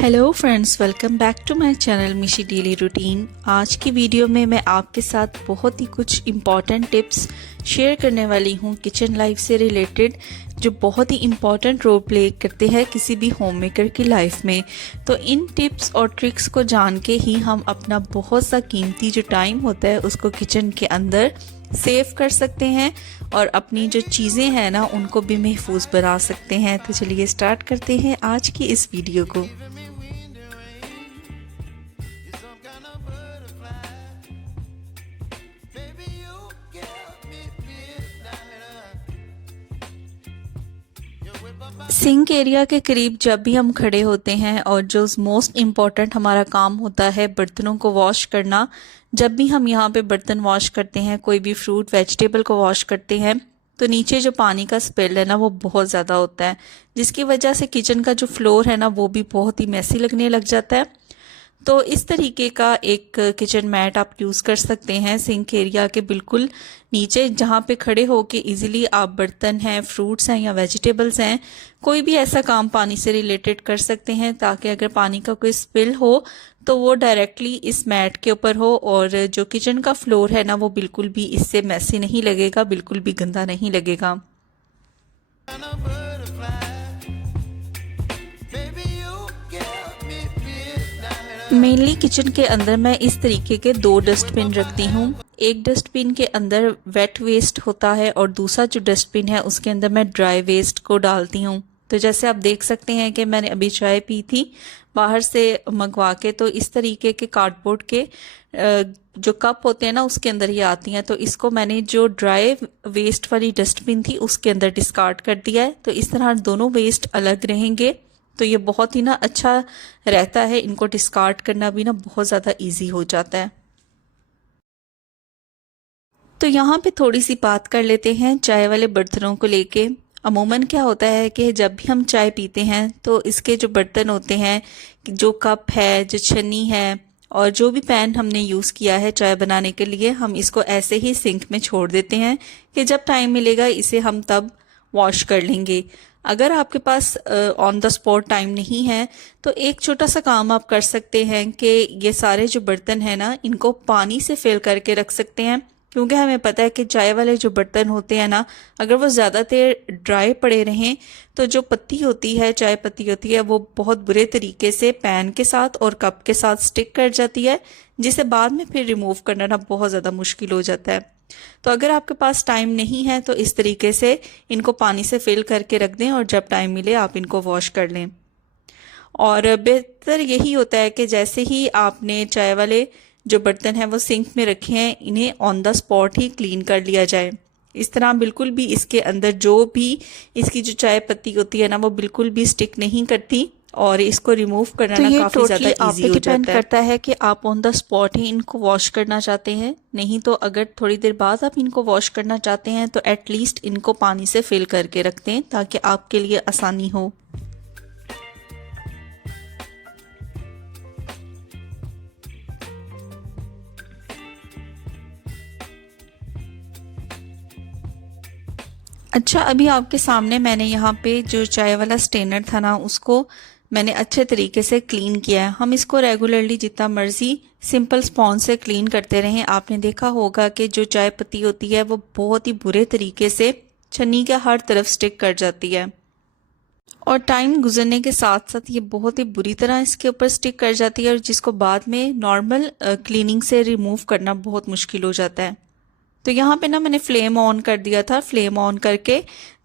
Hello friends, welcome back to my channel Mishi daily routine. आज की video में मैं आपके साथ बहुत ही कुछ इम्पॉर्टेंट टिप्स शेयर करने वाली हूँ किचन लाइफ से रिलेटेड, जो बहुत ही इम्पॉर्टेंट रोल प्ले करते हैं किसी भी होम मेकर की लाइफ में। तो इन टिप्स और ट्रिक्स को जान के ही हम अपना बहुत सा कीमती जो टाइम होता है उसको किचन के अंदर सेव कर सकते हैं और अपनी जो चीज़ें हैं ना उनको भी महफूज बना सकते हैं। तो चलिए स्टार्ट करते हैं आज की इस वीडियो को। सिंक एरिया के करीब जब भी हम खड़े होते हैं और जो मोस्ट इम्पॉर्टेंट हमारा काम होता है बर्तनों को वॉश करना, जब भी हम यहाँ पे बर्तन वॉश करते हैं, कोई भी फ्रूट वेजिटेबल को वॉश करते हैं, तो नीचे जो पानी का स्पेल है ना वो बहुत ज़्यादा होता है, जिसकी वजह से किचन का जो फ्लोर है ना वो भी बहुत ही मैसी लगने लग जाता है। तो इस तरीके का एक किचन मैट आप यूज़ कर सकते हैं सिंक एरिया के बिल्कुल नीचे, जहाँ पे खड़े होके इजीली आप बर्तन हैं, फ्रूट्स हैं या वेजिटेबल्स हैं, कोई भी ऐसा काम पानी से रिलेटेड कर सकते हैं, ताकि अगर पानी का कोई स्पिल हो तो वो डायरेक्टली इस मैट के ऊपर हो और जो किचन का फ्लोर है ना वो बिल्कुल भी इससे मैसी नहीं लगेगा, बिल्कुल भी गंदा नहीं लगेगा। मेनली किचन के अंदर मैं इस तरीके के दो डस्टबिन रखती हूँ। एक डस्टबिन के अंदर वेट वेस्ट होता है और दूसरा जो डस्टबिन है उसके अंदर मैं ड्राई वेस्ट को डालती हूँ। तो जैसे आप देख सकते हैं कि मैंने अभी चाय पी थी बाहर से मंगवा के, तो इस तरीके के कार्डबोर्ड के जो कप होते हैं ना उसके अंदर ये आती हैं। तो इसको मैंने जो ड्राई वेस्ट वाली डस्टबिन थी उसके अंदर डिस्कार्ड कर दिया है। तो इस तरह दोनों वेस्ट अलग रहेंगे, तो ये बहुत ही ना अच्छा रहता है। इनको डिस्कार्ड करना भी ना बहुत ज़्यादा इजी हो जाता है। तो यहाँ पे थोड़ी सी बात कर लेते हैं चाय वाले बर्तनों को लेके। अमूमन क्या होता है कि जब भी हम चाय पीते हैं तो इसके जो बर्तन होते हैं, जो कप है, जो छन्नी है और जो भी पैन हमने यूज़ किया है चाय बनाने के लिए, हम इसको ऐसे ही सिंक में छोड़ देते हैं कि जब टाइम मिलेगा इसे हम तब वॉश कर लेंगे। अगर आपके pass on the spot time नहीं है तो एक छोटा सा काम आप कर सकते हैं कि ये सारे जो बर्तन हैं ना इनको पानी से फिल करके रख सकते हैं, क्योंकि हमें पता है कि चाय वाले जो बर्तन होते हैं ना, अगर वो ज़्यादा देर ड्राई पड़े रहें तो जो पत्ती होती है, चाय पत्ती होती है, वो बहुत बुरे तरीके से पैन के साथ और कप के साथ स्टिक कर जाती है, जिसे बाद में फिर रिमूव करना ना बहुत ज़्यादा मुश्किल हो जाता है। तो अगर आपके पास टाइम नहीं है तो इस तरीके से इनको पानी से फिल करके रख दें और जब टाइम मिले आप इनको वॉश कर लें। और बेहतर यही होता है कि जैसे ही आपने चाय वाले जो बर्तन हैं वो सिंक में रखे हैं, इन्हें on the spot he clean कर लिया जाए। इस तरह बिल्कुल भी इसके अंदर जो भी इसकी जो चाय पत्ती होती है ना वो बिल्कुल भी स्टिक नहीं करती और इसको रिमूव करना ना काफी ज्यादा इजी हो जाता है। डिपेंड करता है कि आप ऑन द स्पॉट ही इनको वॉश करना चाहते हैं, नहीं तो अगर थोड़ी देर बाद आप इनको वॉश करना चाहते हैं तो एटलीस्ट इनको पानी से फिल करके रख दें ताकि आपके लिए आसानी हो। अच्छा, अभी आपके सामने मैंने यहाँ पे जो चाय वाला स्टेनर था ना उसको मैंने अच्छे तरीके से क्लीन किया है। हम इसको रेगुलरली जितना मर्जी सिंपल स्पॉन्ज से क्लीन करते रहें। आपने देखा होगा कि जो चाय पत्ती होती है वो बहुत ही बुरे तरीके से छन्नी के हर तरफ स्टिक कर जाती है और टाइम गुजरने के साथ साथ ये बहुत ही बुरी तरह इसके ऊपर स्टिक कर जाती है और जिसको बाद में नॉर्मल क्लीनिंग से रिमूव करना बहुत मुश्किल हो जाता है। तो यहाँ पे ना मैंने फ्लेम ऑन कर दिया था। फ्लेम ऑन करके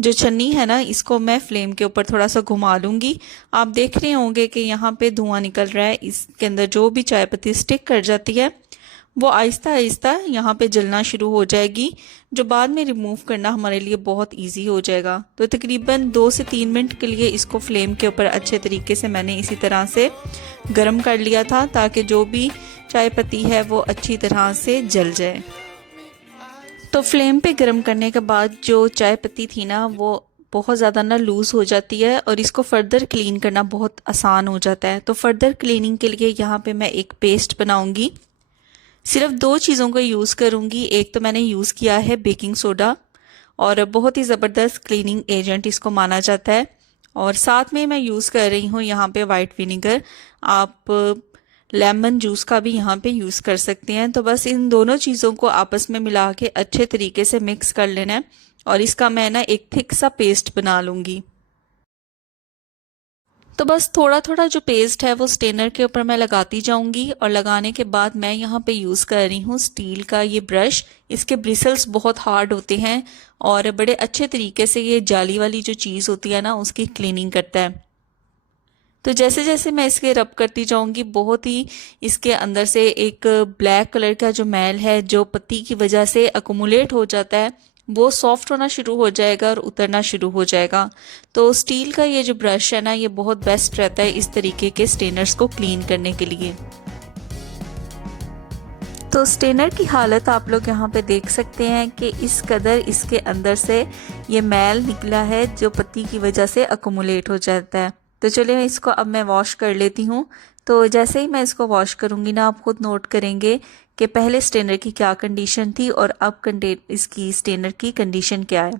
जो छन्नी है ना इसको मैं फ्लेम के ऊपर थोड़ा सा घुमा लूँगी। आप देख रहे होंगे कि यहाँ पे धुआं निकल रहा है। इसके अंदर जो भी चाय पत्ती स्टिक कर जाती है वो आहिस्ता आहिस्ता यहाँ पे जलना शुरू हो जाएगी, जो बाद में रिमूव करना हमारे लिए बहुत ईजी हो जाएगा। तो तकरीबन 2 से 3 मिनट के लिए इसको फ्लेम के ऊपर अच्छे तरीके से मैंने इसी तरह से गर्म कर लिया था ताकि जो भी चाय पत्ती है वो अच्छी तरह से जल जाए। तो फ्लेम पे गर्म करने के बाद जो चाय पत्ती थी ना वो बहुत ज़्यादा ना लूज़ हो जाती है और इसको फर्दर क्लीन करना बहुत आसान हो जाता है। तो फर्दर क्लीनिंग के लिए यहाँ पे मैं एक पेस्ट बनाऊंगी। सिर्फ 2 चीज़ों को यूज़ करूंगी। एक तो मैंने यूज़ किया है बेकिंग सोडा और बहुत ही ज़बरदस्त क्लीनिंग एजेंट इसको माना जाता है, और साथ में मैं यूज़ कर रही हूँ यहाँ पे वाइट विनेगर। आप लेमन जूस का भी यहाँ पे यूज़ कर सकते हैं। तो बस इन दोनों चीज़ों को आपस में मिला के अच्छे तरीके से मिक्स कर लेना है और इसका मैं ना एक थिक सा पेस्ट बना लूँगी। तो बस थोड़ा थोड़ा जो पेस्ट है वो स्टेनर के ऊपर मैं लगाती जाऊंगी और लगाने के बाद मैं यहाँ पे यूज़ कर रही हूँ स्टील का ये ब्रश। इसके ब्रिसल्स बहुत हार्ड होते हैं और बड़े अच्छे तरीके से ये जाली वाली जो चीज़ होती है ना उसकी क्लीनिंग करता है। तो जैसे जैसे मैं इसके रब करती जाऊंगी बहुत ही इसके अंदर से एक ब्लैक कलर का जो मैल है जो पत्ती की वजह से अकुमुलेट हो जाता है वो सॉफ्ट होना शुरू हो जाएगा और उतरना शुरू हो जाएगा। तो स्टील का ये जो ब्रश है ना ये बहुत बेस्ट रहता है इस तरीके के स्टेनर्स को क्लीन करने के लिए। तो स्टेनर की हालत आप लोग यहाँ पे देख सकते हैं कि इस कदर इसके अंदर से ये मैल निकला है जो पत्ती की वजह से अकुमुलेट हो जाता है। तो चलिए इसको अब मैं वॉश कर लेती हूँ। तो जैसे ही मैं इसको वॉश करूँगी ना आप खुद नोट करेंगे कि पहले स्टेनर की क्या कंडीशन थी और अब इसकी स्टेनर की कंडीशन क्या है।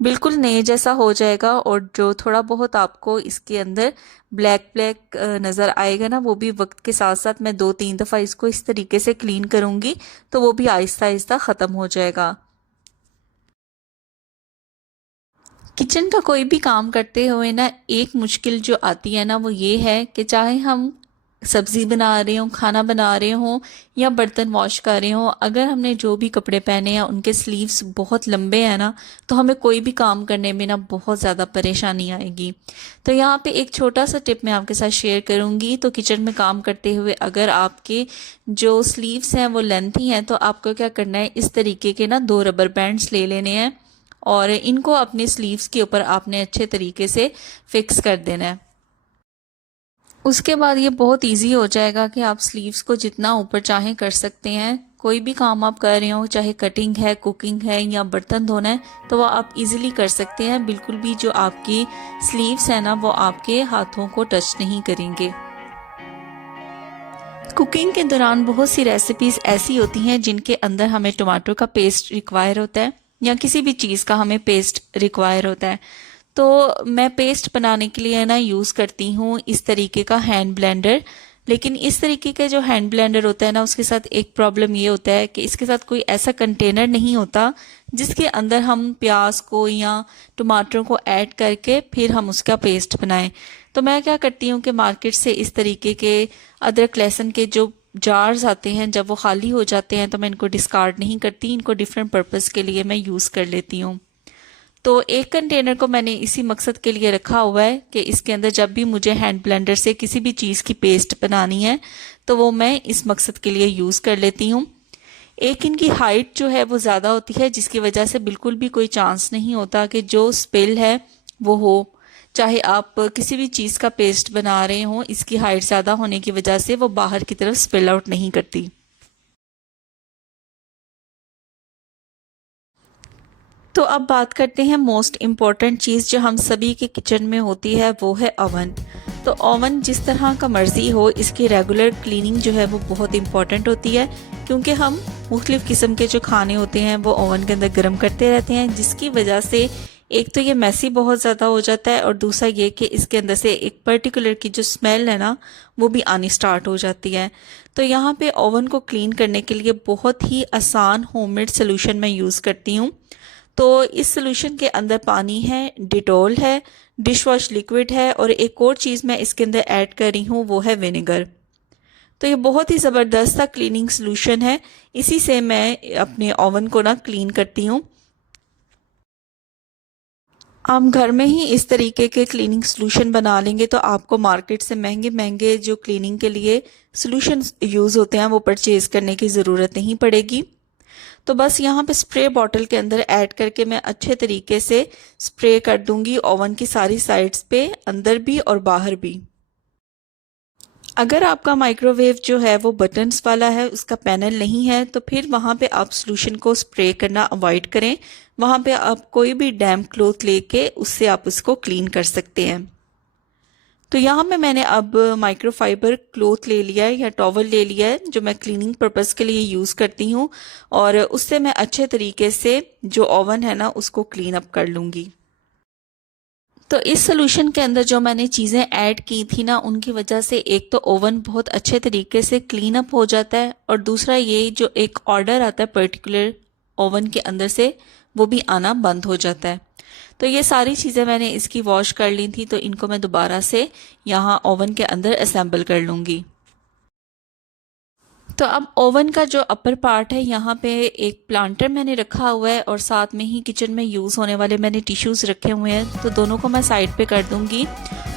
बिल्कुल नए जैसा हो जाएगा और जो थोड़ा बहुत आपको इसके अंदर ब्लैक ब्लैक नज़र आएगा ना वो भी वक्त के साथ साथ मैं 2-3 दफ़ा इसको इस तरीके से क्लीन करूँगी तो वो भी आहिस्ता आहिस्ता ख़त्म हो जाएगा। किचन का कोई भी काम करते हुए ना एक मुश्किल जो आती है ना वो ये है कि चाहे हम सब्जी बना रहे हों, खाना बना रहे हों या बर्तन वॉश कर रहे हों, अगर हमने जो भी कपड़े पहने हैं उनके स्लीव्स बहुत लंबे हैं ना तो हमें कोई भी काम करने में ना बहुत ज़्यादा परेशानी आएगी। तो यहाँ पे एक छोटा सा टिप मैं आपके साथ शेयर करूँगी। तो किचन में काम करते हुए अगर आपके जो स्लीव्स हैं वो लेंथी हैं तो आपको क्या करना है, इस तरीके के ना 2 रबर बैंड्स ले लेने हैं और इनको अपने स्लीव्स के ऊपर आपने अच्छे तरीके से फिक्स कर देना है। उसके बाद ये बहुत इजी हो जाएगा कि आप स्लीव्स को जितना ऊपर चाहें कर सकते हैं। कोई भी काम आप कर रहे हो, चाहे कटिंग है, कुकिंग है या बर्तन धोना है, तो वो आप इजीली कर सकते हैं। बिल्कुल भी जो आपकी स्लीव्स है ना वो आपके हाथों को टच नहीं करेंगे। कुकिंग के दौरान बहुत सी रेसिपीज ऐसी होती हैं जिनके अंदर हमें टमाटो का पेस्ट रिक्वायर होता है या किसी भी चीज़ का हमें पेस्ट रिक्वायर होता है। तो मैं पेस्ट बनाने के लिए ना यूज़ करती हूँ इस तरीके का हैंड ब्लेंडर। लेकिन इस तरीके का जो हैंड ब्लेंडर होता है ना उसके साथ एक प्रॉब्लम ये होता है कि इसके साथ कोई ऐसा कंटेनर नहीं होता जिसके अंदर हम प्याज को या टमाटरों को ऐड करके फिर हम उसका पेस्ट बनाएं। तो मैं क्या करती हूँ कि मार्केट से इस तरीके के अदरक लहसुन के जो जार्स आते हैं जब वो खाली हो जाते हैं तो मैं इनको डिस्कार्ड नहीं करती, इनको डिफरेंट पर्पस के लिए मैं यूज़ कर लेती हूँ। तो एक कंटेनर को मैंने इसी मकसद के लिए रखा हुआ है कि इसके अंदर जब भी मुझे हैंड ब्लेंडर से किसी भी चीज़ की पेस्ट बनानी है तो वो मैं इस मकसद के लिए यूज़ कर लेती हूँ। एक इनकी हाइट जो है वो ज़्यादा होती है जिसकी वजह से बिल्कुल भी कोई चांस नहीं होता कि जो स्पिल है वो हो। चाहे आप किसी भी चीज़ का पेस्ट बना रहे हो, इसकी हाइट ज़्यादा होने की वजह से वो बाहर की तरफ स्पिल आउट नहीं करती। तो अब बात करते हैं मोस्ट इम्पॉर्टेंट चीज़ जो हम सभी के किचन में होती है, वो है ओवन। तो ओवन जिस तरह का मर्जी हो, इसकी रेगुलर क्लीनिंग जो है वो बहुत इम्पॉर्टेंट होती है क्योंकि हम मुख्तलिफ़ किस्म के जो खाने होते हैं वो ओवन के अंदर गर्म करते रहते हैं जिसकी वजह से एक तो ये मैसी बहुत ज़्यादा हो जाता है और दूसरा ये कि इसके अंदर से एक पर्टिकुलर की जो स्मेल है ना वो भी आनी स्टार्ट हो जाती है। तो यहाँ पे ओवन को क्लीन करने के लिए बहुत ही आसान होममेड सोल्यूशन मैं यूज़ करती हूँ। तो इस सोल्यूशन के अंदर पानी है, डिटॉल है, डिश वॉश लिक्विड है और एक और चीज़ मैं इसके अंदर ऐड कर रही हूँ वो है विनेगर। तो ये बहुत ही ज़बरदस्त सा क्लीनिंग सोल्यूशन है, इसी से मैं अपने ओवन को ना क्लीन करती हूँ। आप घर में ही इस तरीके के क्लीनिंग सोल्यूशन बना लेंगे तो आपको मार्केट से महंगे महंगे जो क्लीनिंग के लिए सोल्यूशन यूज़ होते हैं वो परचेज़ करने की ज़रूरत नहीं पड़ेगी। तो बस यहाँ पे स्प्रे बॉटल के अंदर ऐड करके मैं अच्छे तरीके से स्प्रे कर दूंगी ओवन की सारी साइड्स पे, अंदर भी और बाहर भी। अगर आपका माइक्रोवेव जो है वो बटन्स वाला है, उसका पैनल नहीं है, तो फिर वहाँ पे आप सोल्यूशन को स्प्रे करना अवॉइड करें। वहाँ पे आप कोई भी डैम्प क्लॉथ लेके उससे आप उसको क्लीन कर सकते हैं। तो यहाँ में मैंने अब माइक्रोफाइबर क्लॉथ ले लिया है या टॉवल ले लिया है जो मैं क्लीनिंग पर्पस के लिए यूज़ करती हूँ और उससे मैं अच्छे तरीके से जो ओवन है ना उसको क्लीन अप कर लूँगी। तो इस सोल्यूशन के अंदर जो मैंने चीज़ें ऐड की थी ना, उनकी वजह से एक तो ओवन बहुत अच्छे तरीके से क्लीन अप हो जाता है, और दूसरा ये जो एक ऑर्डर आता है पर्टिकुलर ओवन के अंदर से, वो भी आना बंद हो जाता है। तो ये सारी चीज़ें मैंने इसकी वॉश कर ली थी, तो इनको मैं दोबारा से यहाँ ओवन के अंदर असेंबल कर लूँगी। तो अब ओवन का जो अपर पार्ट है, यहाँ पे एक प्लांटर मैंने रखा हुआ है और साथ में ही किचन में यूज़ होने वाले मैंने टिश्यूज़ रखे हुए हैं, तो दोनों को मैं साइड पे कर दूँगी।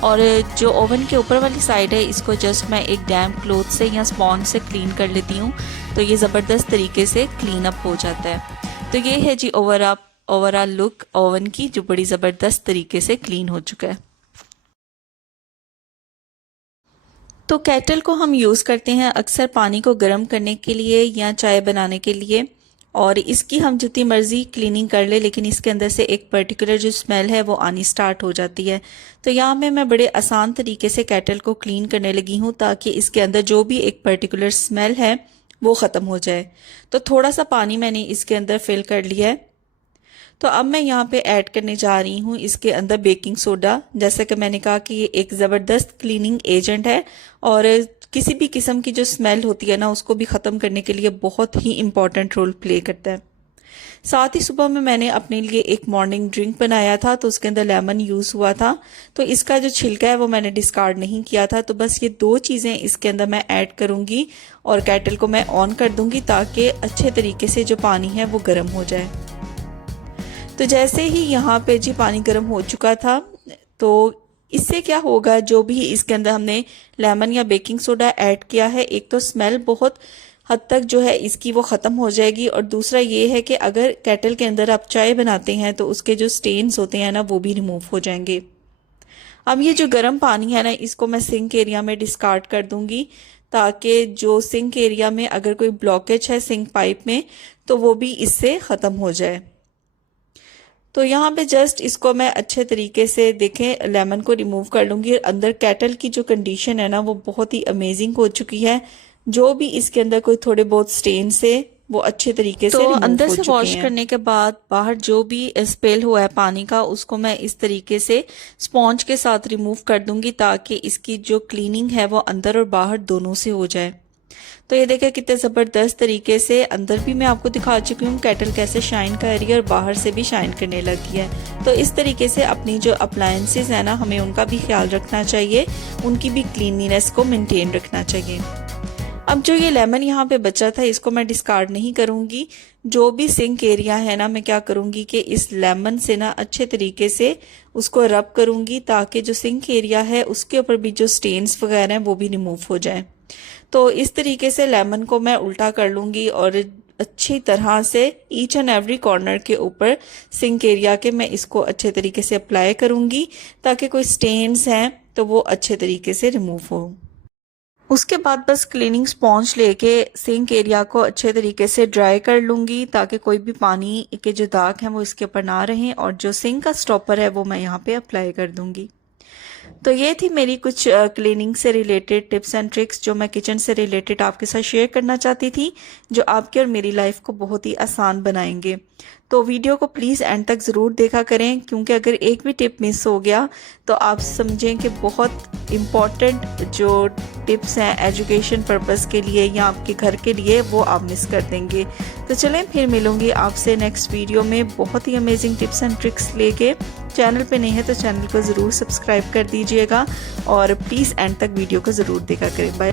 और जो ओवन के ऊपर वाली साइड है, इसको जस्ट मैं एक डैम्प क्लॉथ से या स्पॉन्ज से क्लीन कर लेती हूँ, तो ये ज़बरदस्त तरीके से क्लीन अप हो जाता है। तो ये है जी ओवरऑल लुक ओवन की, जो बड़ी ज़बरदस्त तरीके से क्लीन हो चुका है। तो केटल को हम यूज़ करते हैं अक्सर पानी को गर्म करने के लिए या चाय बनाने के लिए, और इसकी हम जितनी मर्ज़ी क्लीनिंग कर ले, लेकिन इसके अंदर से एक पर्टिकुलर जो स्मेल है वो आनी स्टार्ट हो जाती है। तो यहाँ पे मैं बड़े आसान तरीके से केटल को क्लीन करने लगी हूँ, ताकि इसके अंदर जो भी एक पर्टिकुलर स्मेल है वो ख़त्म हो जाए। तो थोड़ा सा पानी मैंने इसके अंदर फिल कर लिया है। तो अब मैं यहाँ पे ऐड करने जा रही हूँ इसके अंदर बेकिंग सोडा। जैसे कि मैंने कहा कि ये एक ज़बरदस्त क्लीनिंग एजेंट है, और किसी भी किस्म की जो स्मेल होती है ना, उसको भी ख़त्म करने के लिए बहुत ही इम्पॉर्टेंट रोल प्ले करता है। साथ ही सुबह में मैंने अपने लिए एक मॉर्निंग ड्रिंक बनाया था, तो उसके अंदर लेमन यूज़ हुआ था, तो इसका जो छिलका है वो मैंने डिस्कार्ड नहीं किया था। तो बस ये दो चीज़ें इसके अंदर मैं ऐड करूँगी और केटल को मैं ऑन कर दूँगी, ताकि अच्छे तरीके से जो पानी है वो गर्म हो जाए। तो जैसे ही यहाँ पे जी पानी गर्म हो चुका था, तो इससे क्या होगा, जो भी इसके अंदर हमने लेमन या बेकिंग सोडा ऐड किया है, एक तो स्मेल बहुत हद तक जो है इसकी वो ख़त्म हो जाएगी, और दूसरा ये है कि अगर केटल के अंदर आप चाय बनाते हैं तो उसके जो स्टेन्स होते हैं ना, वो भी रिमूव हो जाएंगे। अब ये जो गर्म पानी है ना, इसको मैं सिंक एरिया में डिस्कार्ड कर दूंगी, ताकि जो सिंक एरिया में अगर कोई ब्लॉकेज है सिंक पाइप में, तो वो भी इससे ख़त्म हो जाए। तो यहाँ पे जस्ट इसको मैं अच्छे तरीके से देखें लेमन को रिमूव कर लूँगी। अंदर केटल की जो कंडीशन है ना, वो बहुत ही अमेजिंग हो चुकी है। जो भी इसके अंदर कोई थोड़े बहुत स्टेन से वो अच्छे तरीके से रिमूव हो चुके हैं। तो अंदर से वॉश करने के बाद बाहर जो भी स्पेल हुआ है पानी का, उसको मैं इस तरीके से स्पॉन्ज के साथ रिमूव कर दूंगी, ताकि इसकी जो क्लीनिंग है वो अंदर और बाहर दोनों से हो जाए। तो ये देखें कितने ज़बरदस्त तरीके से अंदर भी मैं आपको दिखा चुकी हूँ केटल कैसे शाइन कर रही है, और बाहर से भी शाइन करने लगी है। तो इस तरीके से अपनी जो अप्लायंसेस है ना, हमें उनका भी ख्याल रखना चाहिए, उनकी भी क्लीनलीनेस को मेंटेन रखना चाहिए। अब जो ये लेमन यहाँ पे बचा था, इसको मैं डिस्कार्ड नहीं करूँगी। जो भी सिंक एरिया है ना, मैं क्या करूँगी कि इस लेमन से ना अच्छे तरीके से उसको रब करूँगी, ताकि जो सिंक एरिया है उसके ऊपर भी जो स्टेन्स वगैरह हैं वो भी रिमूव हो जाए। तो इस तरीके से लेमन को मैं उल्टा कर लूँगी, और अच्छी तरह से ईच एंड एवरी कॉर्नर के ऊपर सिंक एरिया के मैं इसको अच्छे तरीके से अप्लाई करूँगी, ताकि कोई स्टेन्स हैं तो वो अच्छे तरीके से रिमूव हो। उसके बाद बस क्लीनिंग स्पॉन्ज लेके सिंक एरिया को अच्छे तरीके से ड्राई कर लूँगी, ताकि कोई भी पानी के जो दाग हैं वो इसके ऊपर ना रहें, और जो सिंक का स्टॉपर है वो मैं यहाँ पे अप्लाई कर दूँगी। तो ये थी मेरी कुछ क्लीनिंग से रिलेटेड टिप्स एंड ट्रिक्स, जो मैं किचन से रिलेटेड आपके साथ शेयर करना चाहती थी, जो आपकी और मेरी लाइफ को बहुत ही आसान बनाएंगे। तो वीडियो को प्लीज़ एंड तक ज़रूर देखा करें, क्योंकि अगर एक भी टिप मिस हो गया तो आप समझें कि बहुत इम्पॉर्टेंट जो टिप्स हैं एजुकेशन पर्पस के लिए या आपके घर के लिए, वो आप मिस कर देंगे। तो चलें फिर मिलूंगी आपसे नेक्स्ट वीडियो में बहुत ही अमेजिंग टिप्स एंड ट्रिक्स लेके। चैनल पे नहीं है तो चैनल को ज़रूर सब्सक्राइब कर दीजिएगा, और प्लीज़ एंड तक वीडियो को ज़रूर देखा करें। बाय।